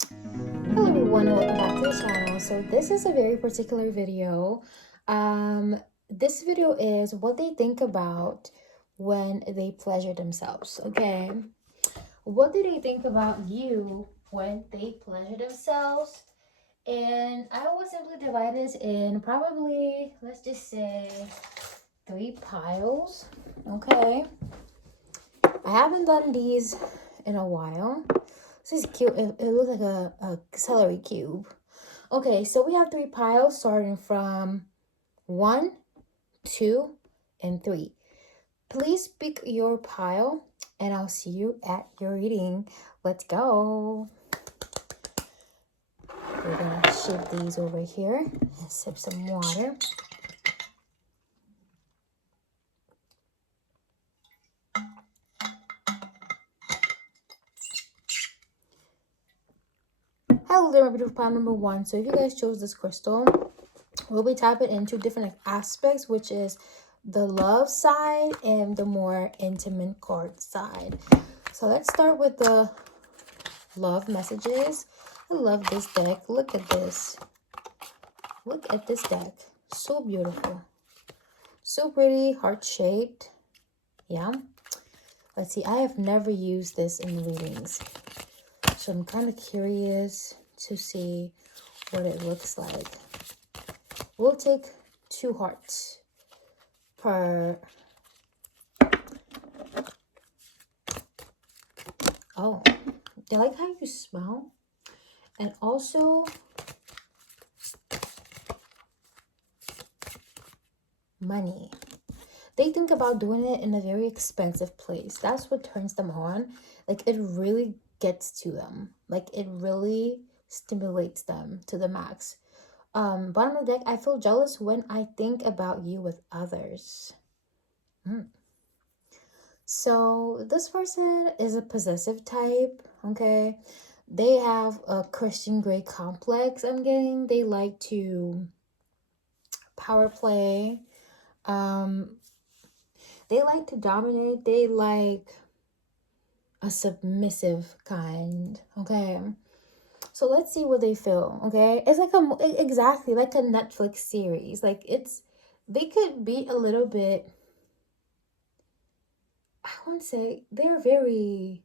Hello everyone and welcome back to the channel. So this is a very particular video. This video is what they think about when they pleasure themselves. Okay, what do they think about you when they pleasure themselves? And I will simply divide this in probably, let's just say, 3 piles. Okay, I haven't done these in a while. This is cute. It looks like a celery cube. Okay, so we have 3 piles starting from 1, 2, and 3. Please pick your pile and I'll see you at your reading. Let's go. We're gonna shift these over here and sip some water. Hello there, my beautiful pile number 1. So if you guys chose this crystal, we'll be tapping into different aspects, which is the love side and the more intimate card side. So let's start with the love messages. I love this deck. Look at this. Look at this deck. So beautiful. So pretty, heart-shaped. Yeah. Let's see. I have never used this in readings, so I'm kind of curious to see what it looks like. We'll take 2 hearts per... Oh, I like how you smell. And also, money. They think about doing it in a very expensive place. That's what turns them on. Like, it really gets to them. Like, it really stimulates them to the max. Bottom of the deck, I feel jealous when I think about you with others. So this person is a possessive type, okay? They have a Christian Grey complex, I'm getting. They like to power play. They like to dominate. They like a submissive kind, okay? So let's see what they feel, okay? It's like exactly like a Netflix series. Like, they could be a little bit, I won't say, they're very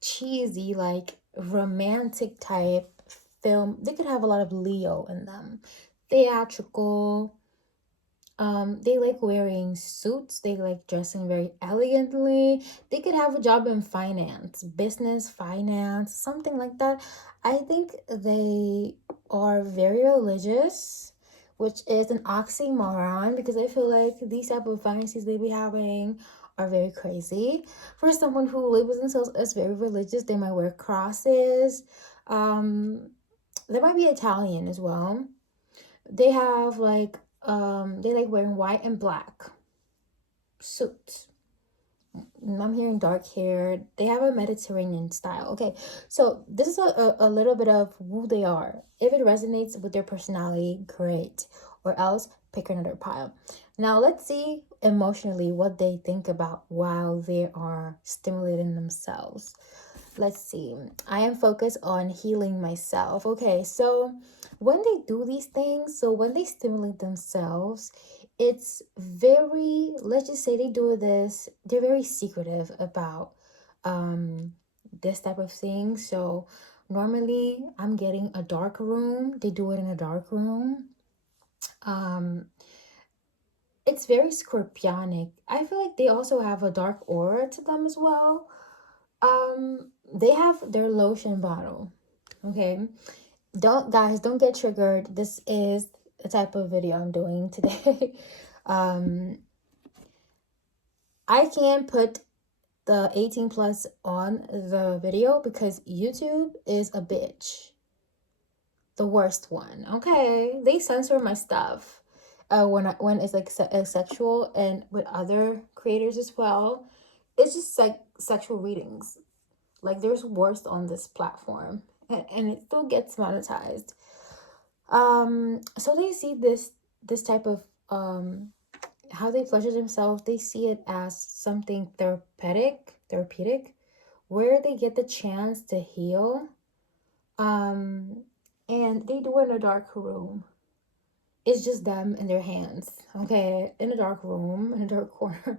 cheesy, like romantic type film. They could have a lot of Leo in them. Theatrical. They like wearing suits. They like dressing very elegantly. They could have a job in finance, business, finance, something like that. I think they are very religious, which is an oxymoron, because I feel like these type of fantasies they be having are very crazy. For someone who labels themselves as very religious, they might wear crosses. They might be Italian as well. They have like they like wearing white and black suits. I'm hearing dark hair. They have a Mediterranean style. Okay, so this is a little bit of who they are. If it resonates with their personality, great. Or else, pick another pile. Now, let's see emotionally what they think about while they are stimulating themselves. Let's see. I am focused on healing myself. Okay, so when they do these things, so when they stimulate themselves, it's very, let's just say they do this, they're very secretive about this type of thing. So normally I'm getting a dark room. They do it in a dark room. It's very scorpionic. I feel like they also have a dark aura to them as well. They have their lotion bottle. Okay, don't get triggered. This is the type of video I'm doing today. I can't put the 18 plus on the video because YouTube is a bitch. The worst one. Okay, they censor my stuff when it's like sexual, and with other creators as well. It's just like sexual readings. Like, there's worse on this platform, and it still gets monetized. So they see this type of how they pleasure themselves. They see it as something therapeutic, where they get the chance to heal, Um, and they do it in a dark room. It's just them and their hands, okay, in a dark room, in a dark corner.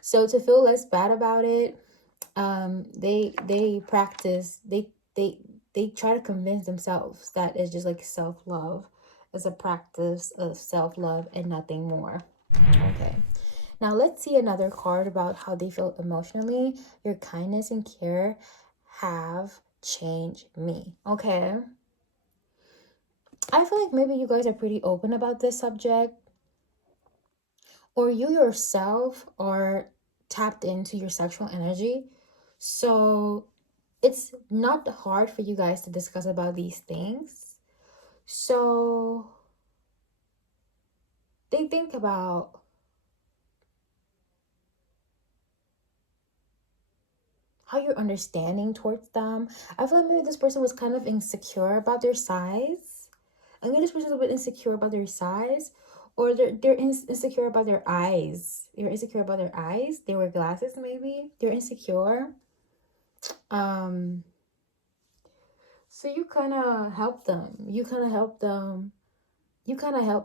So to feel less bad about it, they practice, they try to convince themselves that it's just like self-love. It's a practice of self-love and nothing more. Okay. Now let's see another card about how they feel emotionally. Your kindness and care have changed me. Okay. I feel like maybe you guys are pretty open about this subject, or you yourself are tapped into your sexual energy. So it's not hard for you guys to discuss about these things. So they think about how you're understanding towards them. I feel like maybe this person was kind of insecure about their size. I think this person was a bit insecure about their size, or they're insecure about their eyes. They're insecure about their eyes. They wear glasses, maybe. They're insecure. Um, so you kind of help them. You kind of help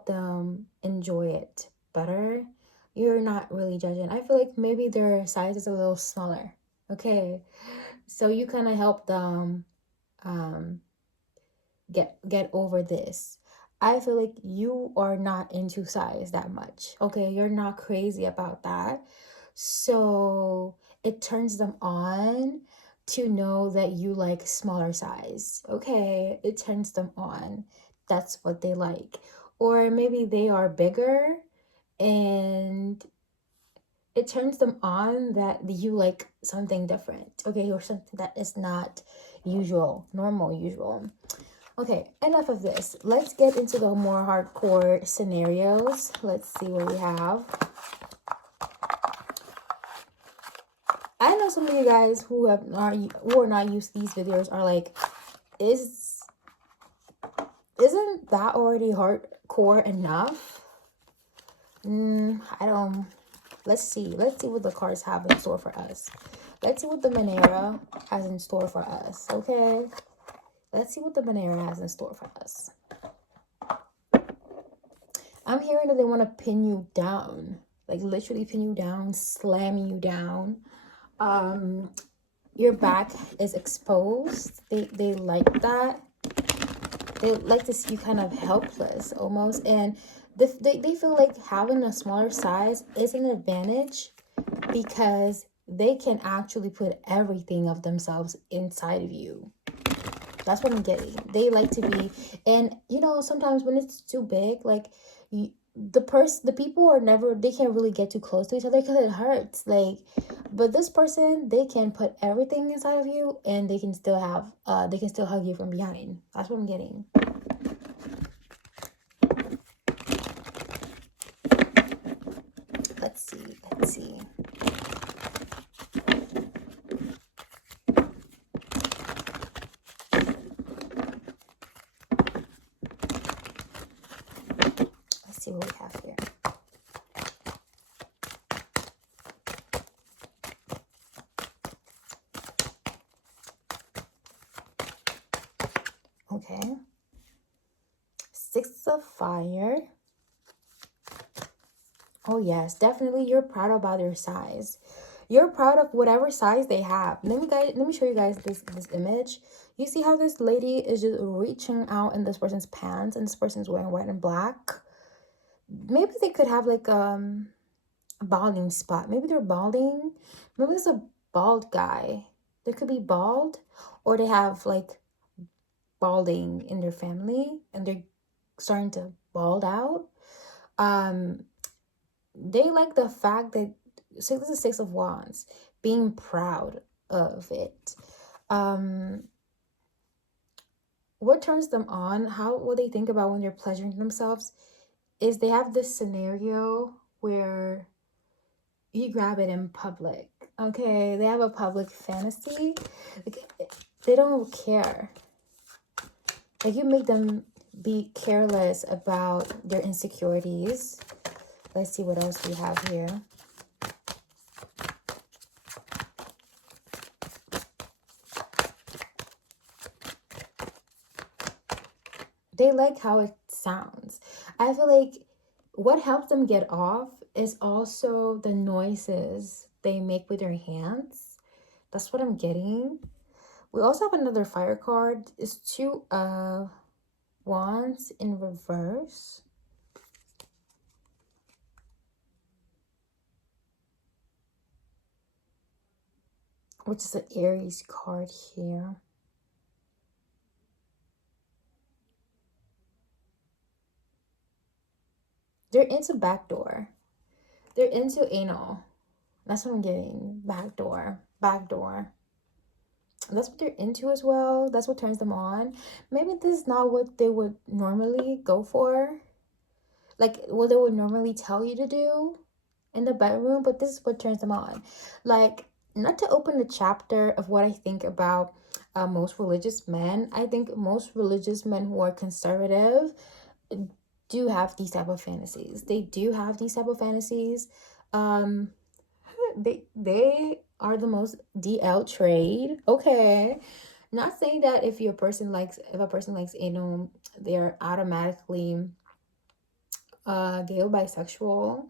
them enjoy it better. You're not really judging. I feel like maybe their size is a little smaller. Okay. So you kind of help them um get over this. I feel like you are not into size that much. Okay, you're not crazy about that. So it turns them on to know that you like smaller size. Okay, it turns them on. That's what they like. Or maybe they are bigger and it turns them on that you like something different. Okay, or something that is not usual. Okay, enough of this. Let's get into the more hardcore scenarios. Let's see what we have. I know some of you guys who are not used to these videos are like, isn't that already hardcore enough? I don't. Let's see what the cards have in store for us. Let's see what the Monera has in store for us. Okay, let's see what the Monera has in store for us. I'm hearing that they want to pin you down, like literally pin you down, slam you down. Your back is exposed. They like that. They like to see you kind of helpless almost, and they feel like having a smaller size is an advantage because they can actually put everything of themselves inside of you. That's what I'm getting. They like to be, and you know, sometimes when it's too big, like the people are never, they can't really get too close to each other because it hurts. Like, but this person, they can put everything inside of you, and they can still have, they can still hug you from behind. That's what I'm getting. Let's see. Let's see what we have here. Okay. Six of Fire. Oh yes, definitely you're proud about your size. You're proud of whatever size they have. Let me show you guys this image. You see how this lady is just reaching out in this person's pants, and this person's wearing white and black. Maybe they could have like a balding spot. Maybe they're balding. Maybe it's a bald guy. They could be bald, or they have like balding in their family and they're starting to bald out. They like the fact that, so this is Six of Wands, being proud of it. What turns them on, what they think about when they're pleasuring themselves, is they have this scenario where you grab it in public. Okay, they have a public fantasy. Like, they don't care. Like, you make them be careless about their insecurities. Let's see what else we have here. They like how it sounds. I feel like what helps them get off is also the noises they make with their hands. That's what I'm getting. We also have another fire card. It's two wands in reverse, which is an Aries card here. They're into backdoor. They're into anal. That's what I'm getting. Backdoor. Backdoor. That's what they're into as well. That's what turns them on. Maybe this is not what they would normally go for. Like what they would normally tell you to do in the bedroom, but this is what turns them on. Like, not to open the chapter of what I think about most religious men. I think most religious men who are conservative do have these type of fantasies. They do have these type of fantasies. Um, they are the most DL trade. Okay. Not saying that if a person likes anal, they're automatically gay or bisexual,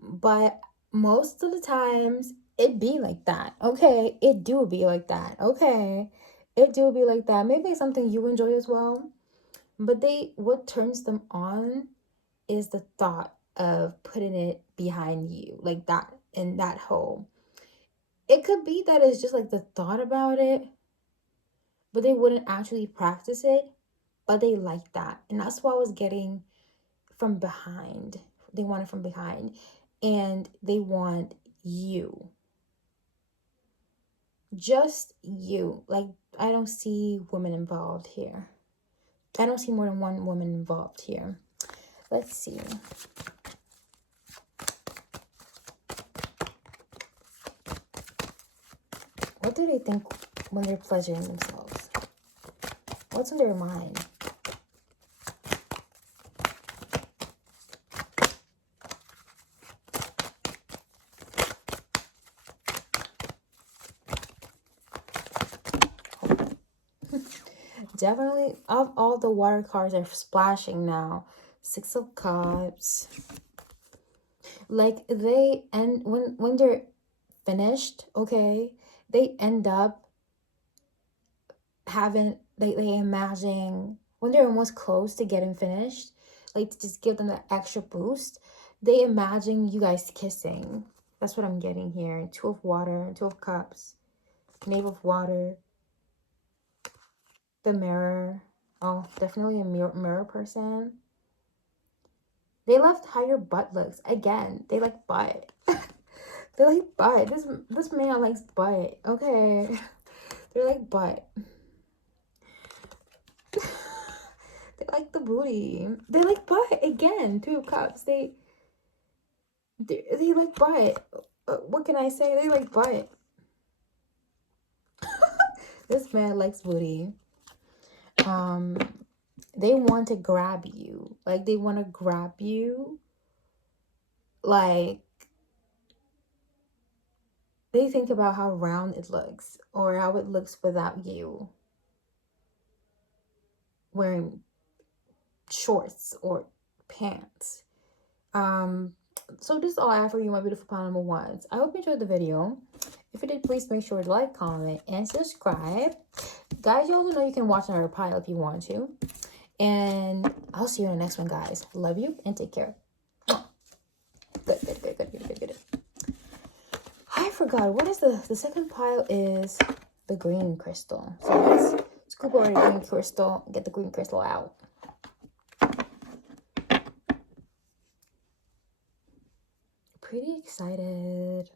but most of the times it be like that. Okay, it do be like that. Okay, it do be like that. Maybe it's something you enjoy as well, but what turns them on is the thought of putting it behind you, like that, in that hole. It could be that it's just like the thought about it, but they wouldn't actually practice it, but they like that. And that's what I was getting from behind. They want it from behind. And they want you. Just you. Like, I don't see women involved here. I don't see more than one woman involved here. Let's see. What do they think when they're pleasuring themselves? What's in their mind? Definitely, of all the water cards are splashing now. Six of Cups. Like, they, and when they're finished, okay, they end up having, they imagine when they're almost close to getting finished, like to just give them that extra boost, they imagine you guys kissing. That's what I'm getting here. Two of water, two of cups, knave of water, the mirror. Oh, definitely a mirror person. They love how your butt looks. Again, they like butt. They like butt. This man likes butt. Okay. They're like butt. They like the booty. They like butt. Again, two of cups. They like butt. What can I say? They like butt. This man likes booty. They want to grab you. Like, they want to grab you. Like, they think about how round it looks, or how it looks without you wearing shorts or pants. So this is all I have for you, my beautiful pile number ones. I hope you enjoyed the video. If you did, please make sure to like, comment, and subscribe. Guys, you also know you can watch another pile if you want to. And I'll see you in the next one, guys. Love you and take care. Good. I forgot. What is the second pile is the green crystal. So let's scoop over the green crystal and get the green crystal out. Pretty excited.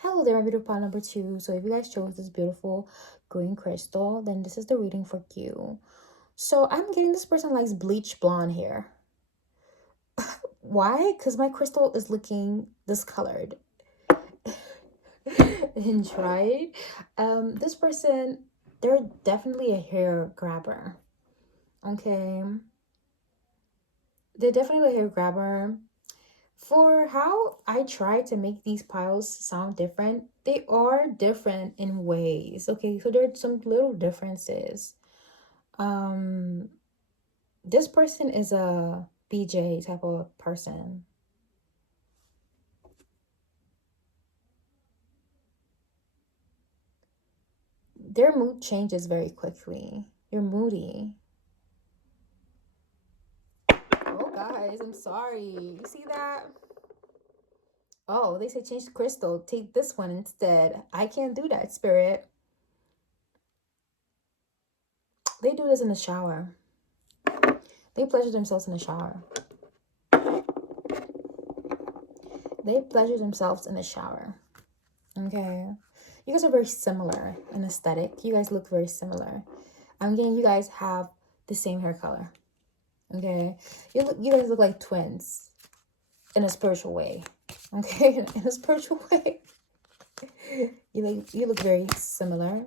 Hello there, my beautiful pile number two. So if you guys chose this beautiful green crystal, then this is the reading for you. So I'm getting this person likes bleach blonde hair. Why? Because my crystal is looking discolored. And tried. This person, they're definitely a hair grabber. Okay. They're definitely a hair grabber. For how I try to make these piles sound different, they are different in ways. Okay, so there are some little differences. Um, this person is a BJ type of person. Their mood changes very quickly. They're moody. Oh, guys, I'm sorry. You see that? Oh, they say change the crystal. Take this one instead. I can't do that, spirit. They do this in the shower. They pleasure themselves in the shower. They pleasure themselves in the shower. Okay. You guys are very similar in aesthetic. You guys look very similar. I'm getting you guys have the same hair color. Okay. You guys look like twins in a spiritual way. Okay, in a spiritual way. You look very similar.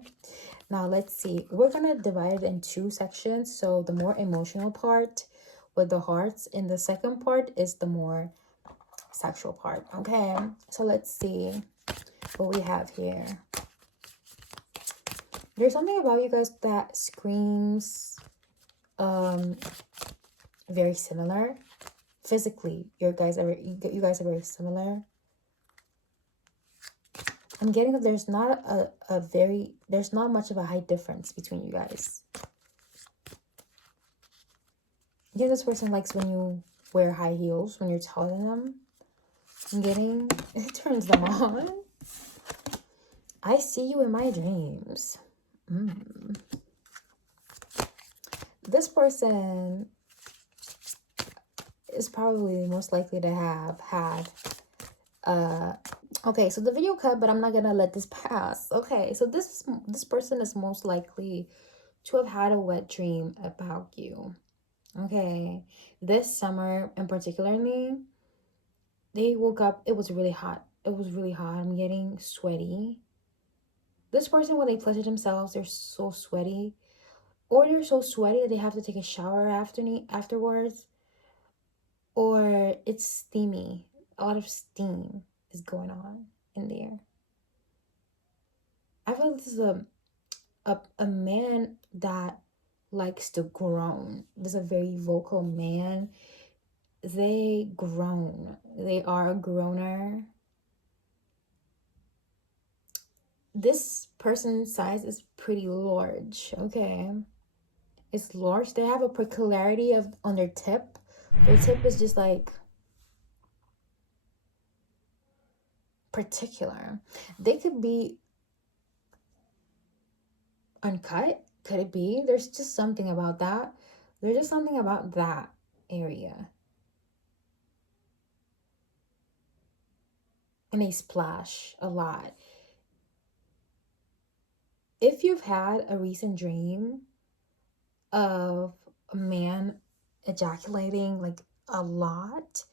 Now let's see. We're gonna divide it in two sections. So the more emotional part with the hearts, and the second part is the more sexual part. Okay. So let's see what we have here. There's something about you guys that screams very similar. Physically, you guys are very similar. I'm getting that there's not there's not much of a height difference between you guys. Yeah, this person likes when you wear high heels when you're taller than them. I'm getting it turns them on. I see you in my dreams. This person is probably most likely to have had okay, so the video cut, but I'm not gonna let this pass. Okay, so this person is most likely to have had a wet dream about you. Okay, this summer in particularly, they woke up, it was really hot. It was really hot. I'm getting sweaty. This person, when they pleasure themselves, they're so sweaty, or they're so sweaty that they have to take a shower afterwards, or it's steamy. A lot of steam is going on in there. I feel like this is a man that likes to groan. This is a very vocal man. They groan. They are a groaner. This person's size is pretty large. Okay, it's large. They have a peculiarity of on their tip. Their tip is just like particular. They could be uncut. Could it be? There's just something about that. There's just something about that area. And they splash a lot. If you've had a recent dream of a man ejaculating like a lot,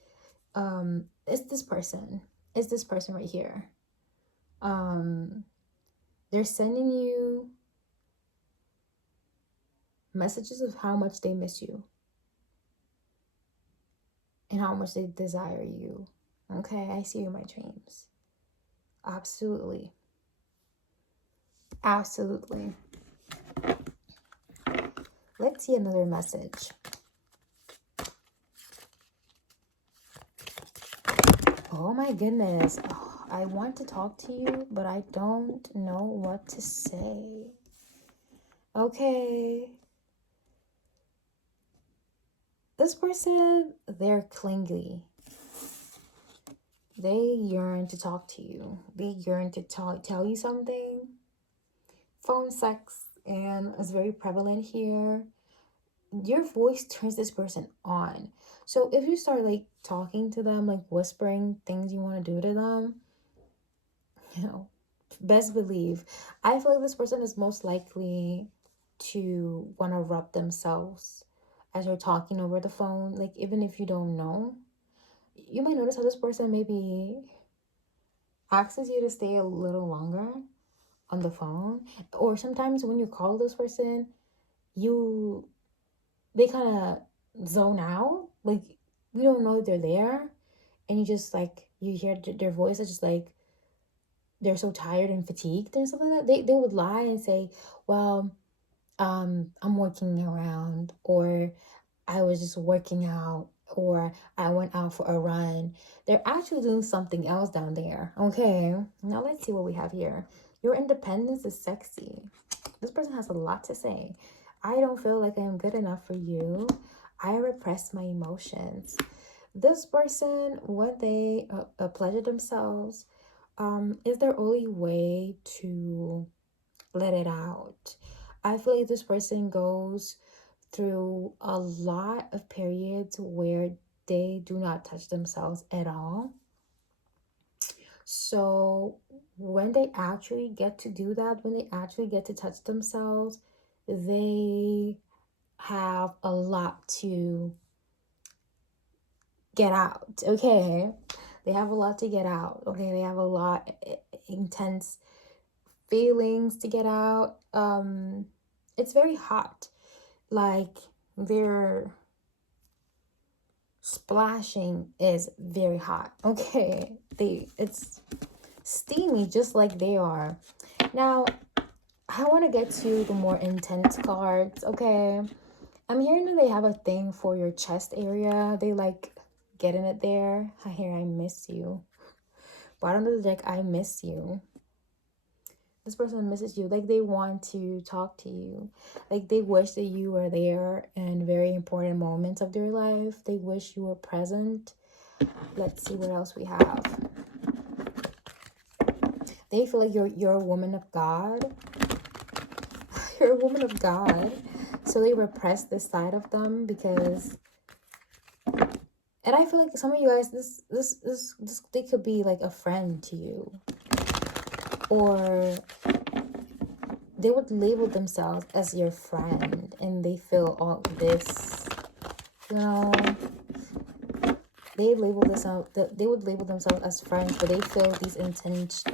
it's this person. It's this person right here. They're sending you messages of how much they miss you and how much they desire you. Okay, I see you in my dreams. Absolutely. Absolutely. Let's see another message. Oh my goodness. Oh, I want to talk to you, but I don't know what to say. Okay. This person, they're clingy. They yearn to talk to you. They yearn to tell you something. Phone sex and is very prevalent here. Your voice turns this person on. So if you start like talking to them, like whispering things you want to do to them, you know, best believe, I feel like this person is most likely to want to rub themselves as you're talking over the phone. Like even if you don't know, you might notice how this person maybe asks you to stay a little longer on the phone, or sometimes when you call this person, they kind of zone out, like you don't know they're there, and you just like you hear their voice, it's just like they're so tired and fatigued and stuff like that. They would lie and say, well, I'm working around, or I was just working out, or I went out for a run. They're actually doing something else down there. Okay, now let's see what we have here. Your independence is sexy. This person has a lot to say. I don't feel like I am good enough for you. I repress my emotions. This person, when they pleasure themselves, is their only way to let it out. I feel like this person goes through a lot of periods where they do not touch themselves at all. So when they actually get to do that, when they actually get to touch themselves, they have a lot to get out. Okay, they have a lot to get out. Okay, they have a lot intense feelings to get out. It's very hot, like their splashing is very hot. Okay, it's steamy just like they are. Now I want to get to the more intense cards. Okay, I'm hearing that they have a thing for your chest area. They like getting it there. I hear I miss you. Bottom of the deck, I miss you. This person misses you. Like they want to talk to you. Like they wish that you were there in very important moments of their life. They wish you were present. Let's see what else we have. They feel like you're a woman of God. You're a woman of God. So they repress this side of them because, and I feel like some of you guys, this they could be like a friend to you, or they would label themselves as your friend, and they feel all this, you know, they label this out, they would label themselves as friends, but they feel these intense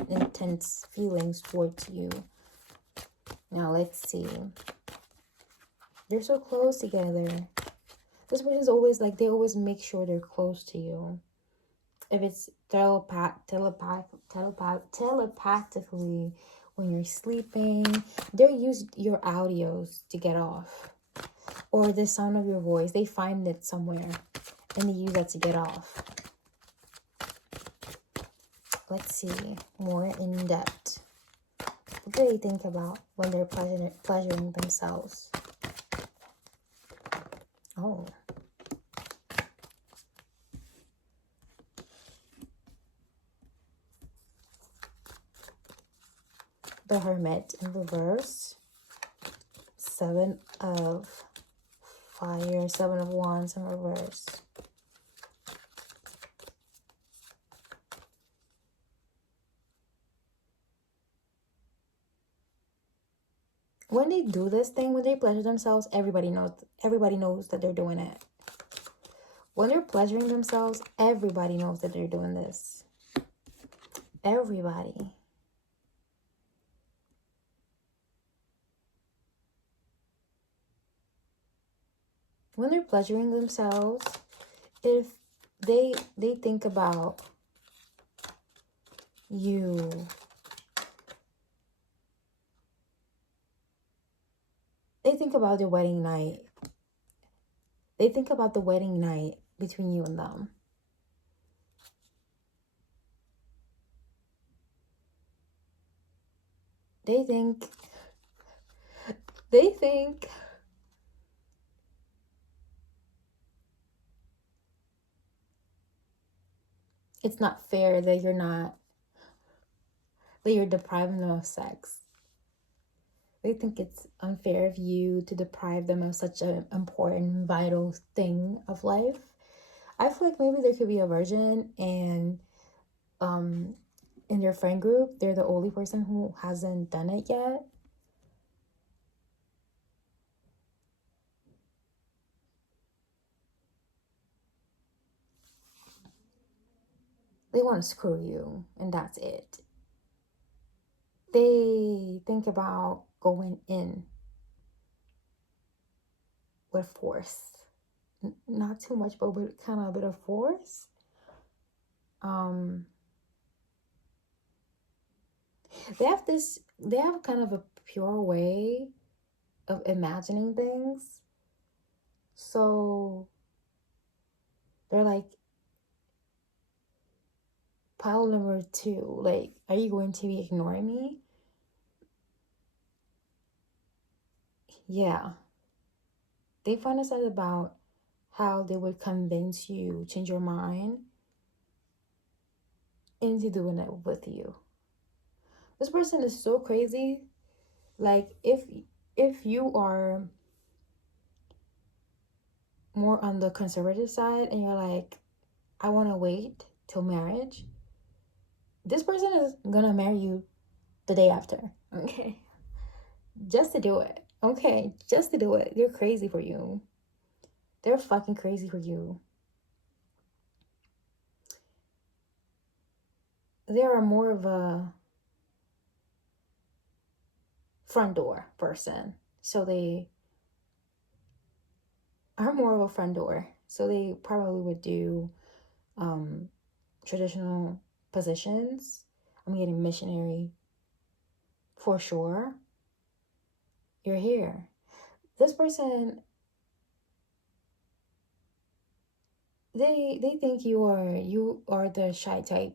feelings towards you. Now let's see. They're so close together. This person's always like, they always make sure they're close to you. If it's telepathically when you're sleeping, they use your audios to get off, or the sound of your voice. They find it somewhere and they use that to get off. Let's see more in depth. What do they think about when they're pleasuring themselves? Oh. The Hermit in reverse. 7 of Fire, 7 of Wands in reverse. When they do this thing, when they pleasure themselves, everybody knows that they're doing it. When they're pleasuring themselves, everybody knows that they're doing this. Everybody. When they're pleasuring themselves, if they think about you, they think about the wedding night. They think about the wedding night between you and them. They think it's not fair that you're depriving them of sex. They think it's unfair of you to deprive them of such an important, vital thing of life. I feel like maybe there could be a virgin, and in their friend group, they're the only person who hasn't done it yet. They want to screw you, and that's it. They think about going in with force. Not too much, but with kind of a bit of force. um they have kind of a pure way of imagining things. So they're like, pile number 2, like, are you going to be ignoring me? Yeah. They fantasize about how they would convince you, change your mind into doing it with you. This person is so crazy. Like, if you are more on the conservative side and you're like, I want to wait till marriage, this person is gonna marry you the day after. Okay, just to do it. Okay, just to do it. They're crazy for you. They're fucking crazy for you. They are more of a front door person. So they are more of a front door. So they probably would do traditional positions. I'm getting missionary for sure. You're here. This person, they think you are the shy type.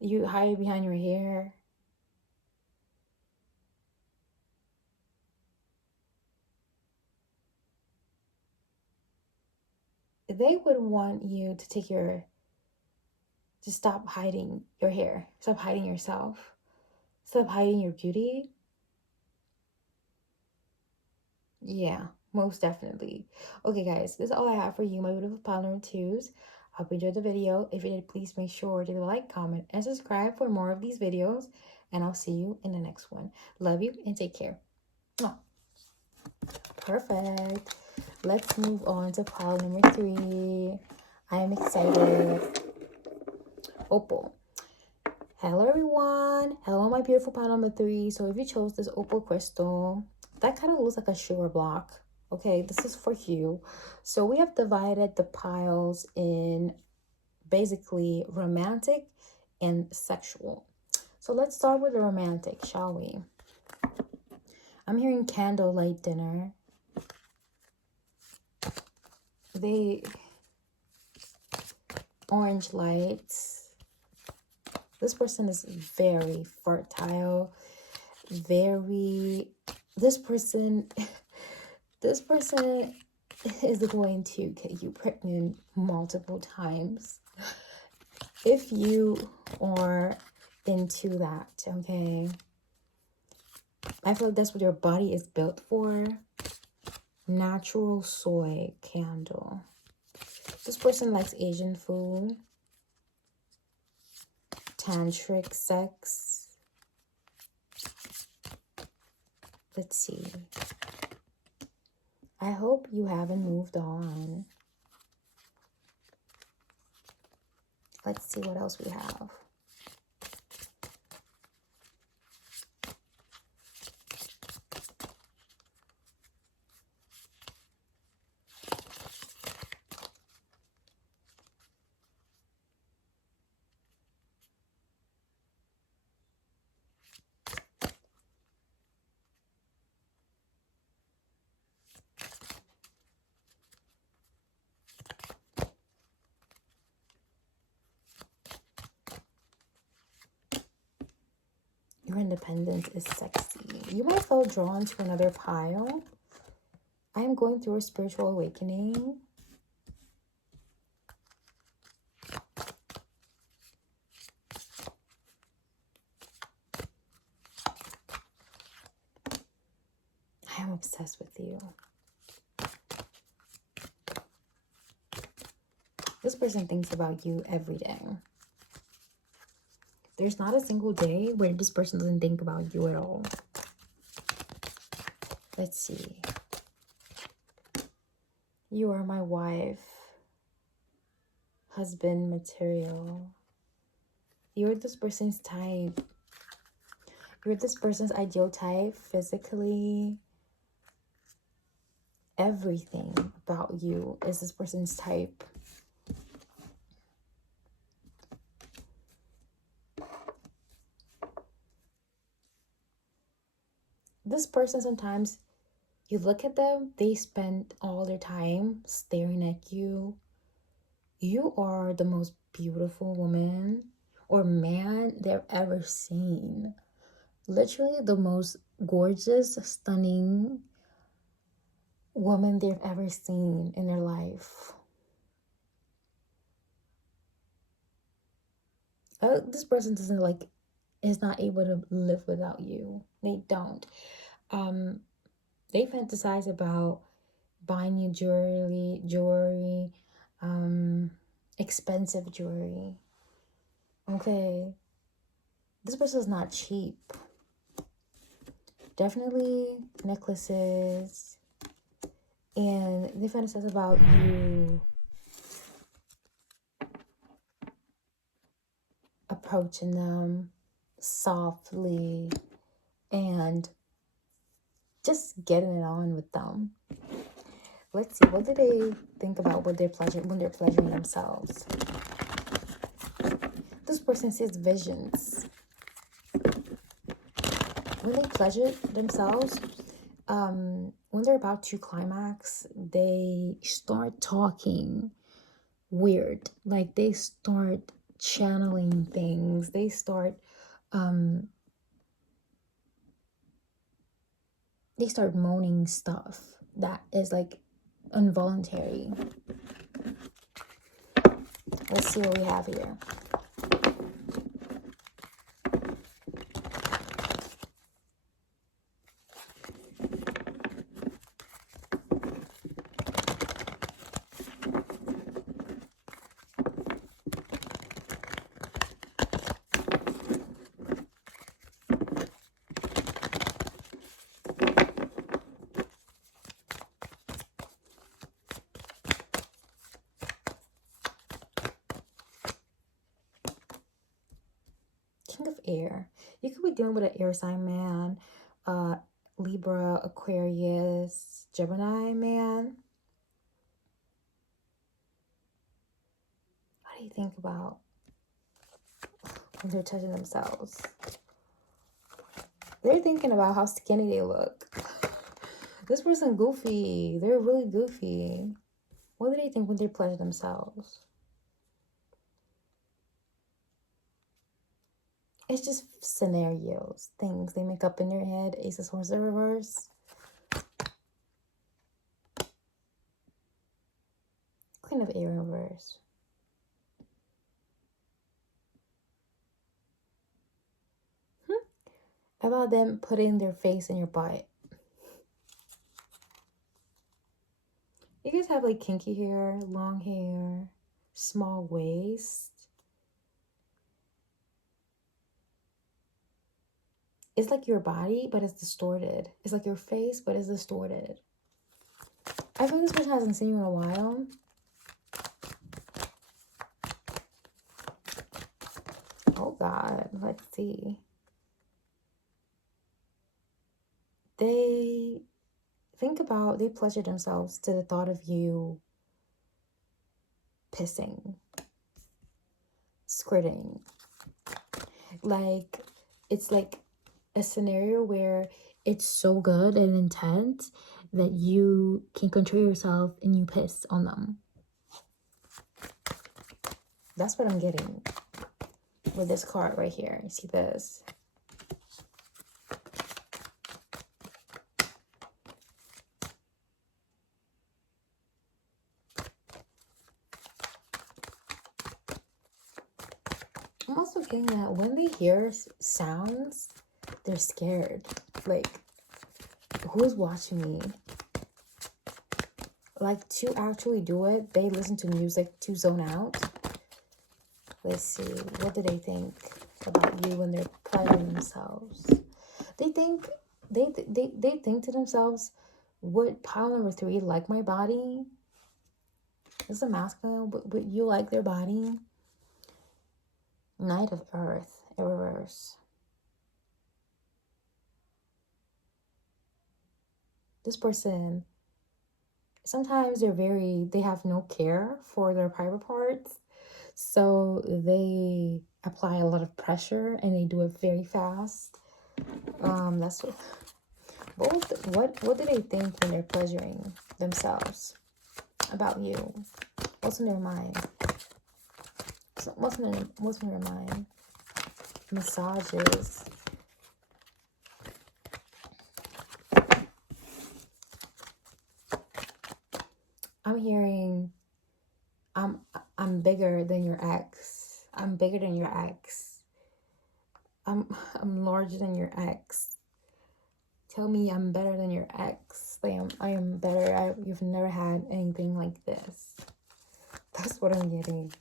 You hide behind your hair. They would want you to to stop hiding your hair, stop hiding yourself, stop hiding your beauty. Yeah, most definitely. Okay, guys, this is all I have for you, my beautiful partner twos. Hope you enjoyed the video. If you did, please make sure to like, comment, and subscribe for more of these videos. And I'll see you in the next one. Love you and take care. Oh, perfect. Let's move on to pile number 3. I am excited. Opal. Hello, everyone. Hello, my beautiful pile number 3. So if you chose this opal crystal, that kind of looks like a sugar block. Okay, this is for you. So we have divided the piles in basically romantic and sexual. So let's start with the romantic, shall we? I'm hearing candlelight dinner. Orange lights. This person is very fertile. This person is going to get you pregnant multiple times if you are into that. Okay, I feel like that's what your body is built for. Natural soy candle. This person likes Asian food, tantric sex. Let's see. I hope you haven't moved on. Let's see what else we have. Your independence is sexy. You might feel drawn to another pile. I am going through a spiritual awakening. I am obsessed with you. This person thinks about you every day. There's not a single day where this person doesn't think about you at all. Let's see. You are my wife. Husband material. You're this person's type. You're this person's ideal type physically. Everything about you is this person's type. This person, sometimes you look at them, they spend all their time staring at you. You are the most beautiful woman or man they've ever seen. Literally the most gorgeous, stunning woman they've ever seen in their life. This person doesn't is not able to live without you. They don't. They fantasize about buying you jewelry, expensive jewelry. Okay, this person is not cheap. Definitely necklaces, and they fantasize about you approaching them softly and just getting it on with them. Let's see, what do they think about when they're pleasuring themselves? This person sees visions. When they pleasure themselves, when they're about to climax, they start talking weird. Like they start channeling things. They start moaning stuff that is like involuntary. Let's see what we have here. King of Air. You could be dealing with an air sign man, Libra, Aquarius, Gemini man. What do you think about when they're touching themselves? They're thinking about how skinny they look. This person goofy. They're really goofy. What do they think when they pleasure themselves? It's just scenarios, things they make up in their head. Ace of Swords in reverse. Queen of Air in reverse. About them putting their face in your butt. You guys have like kinky hair, long hair, small waist. It's like your body, but it's distorted. It's like your face, but it's distorted. I feel this person hasn't seen you in a while. Oh God, let's see. They pleasure themselves to the thought of you pissing, squirting. Like, it's like a scenario where it's so good and intense that you can control yourself and you piss on them. That's what I'm getting with this card right here. You see this? I'm also getting that when they hear sounds, they're scared. Like, who's watching me? Like, to actually do it, they listen to music to zone out. Let's see, what do they think about you when they're pleasuring themselves? They think to themselves, would pile number 3 like my body? Is a masculine? Would you like their body? Knight of Earth in reverse. This person, sometimes they have no care for their private parts. So they apply a lot of pressure and they do it very fast. That's What do they think when they're pleasuring themselves about you? What's in their mind? What's in their mind? Massages. I'm hearing I'm bigger than your ex. I'm bigger than your ex. I'm larger than your ex. Tell me I'm better than your ex. I am better. You've never had anything like this. That's what I'm getting.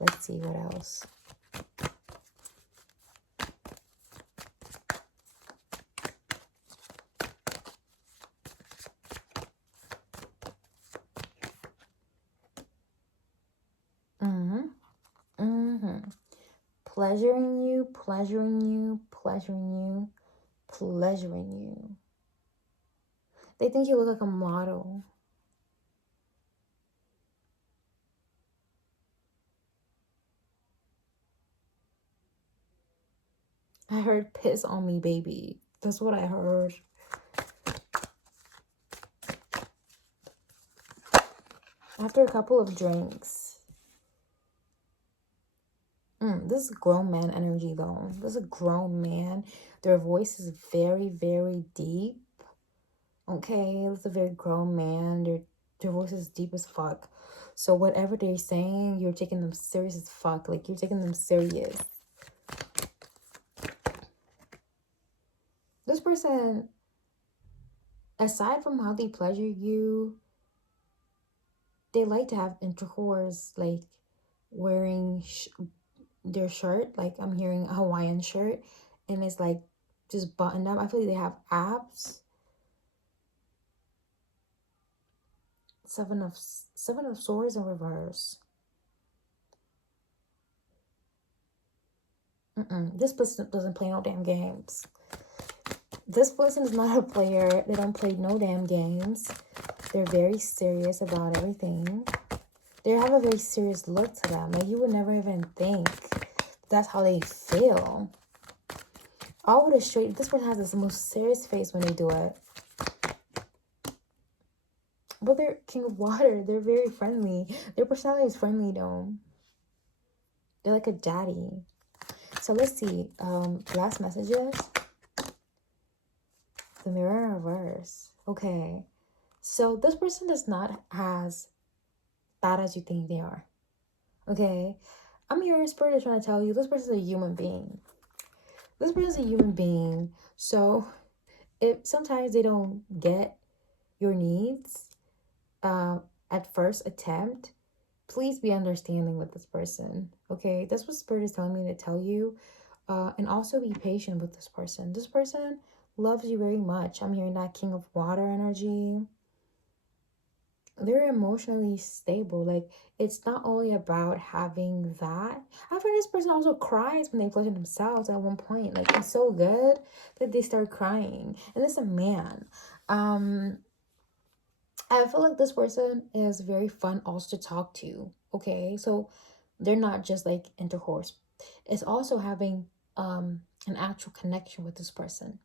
Let's see what else. Pleasuring you, pleasuring you, pleasuring you, pleasuring you. They think you look like a model. I heard piss on me, baby. That's what I heard. After a couple of drinks. This is grown man energy, though. This is a grown man. Their voice is very, very deep. Okay, it's a very grown man. Their voice is deep as fuck. So whatever they're saying, you're taking them serious as fuck. Like, you're taking them serious. This person, aside from how they pleasure you, they like to have intercourse, like wearing their shirt. Like, I'm hearing a Hawaiian shirt, and it's like just buttoned up. I feel like they have abs. Seven of Swords in reverse. This person doesn't play no damn games. This person is not a player. They don't play no damn games. They're very serious about everything. They have a very serious look to them. Like, you would never even think that's how they feel. All with a straight. This person has this most serious face when they do it. But they're King of Water. They're very friendly. Their personality is friendly, though. They're like a daddy. So let's see. Last messages. The Mirror in reverse. Okay. So this person is not as bad as you think they are. Okay. I'm hearing Spirit is trying to tell you this person is a human being. This person is a human being. So if sometimes they don't get your needs at first attempt, please be understanding with this person. Okay. That's what Spirit is telling me to tell you. And also be patient with this person. This person loves you very much. I'm hearing that King of Water energy. They're emotionally stable. Like, it's not only about having that. I've heard this person also cries when they pleasure themselves at one point. Like, it's so good that they start crying. And it's a man. I feel like this person is very fun also to talk to. Okay, so they're not just like intercourse. It's also having an actual connection with this person.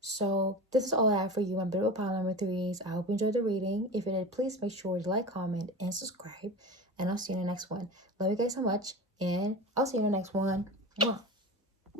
So this is all I have for you on Beautiful Pile number 3s. I hope you enjoyed the reading. If you did, please make sure to like, comment, and subscribe. And I'll see you in the next one. Love you guys so much. And I'll see you in the next one. Mwah.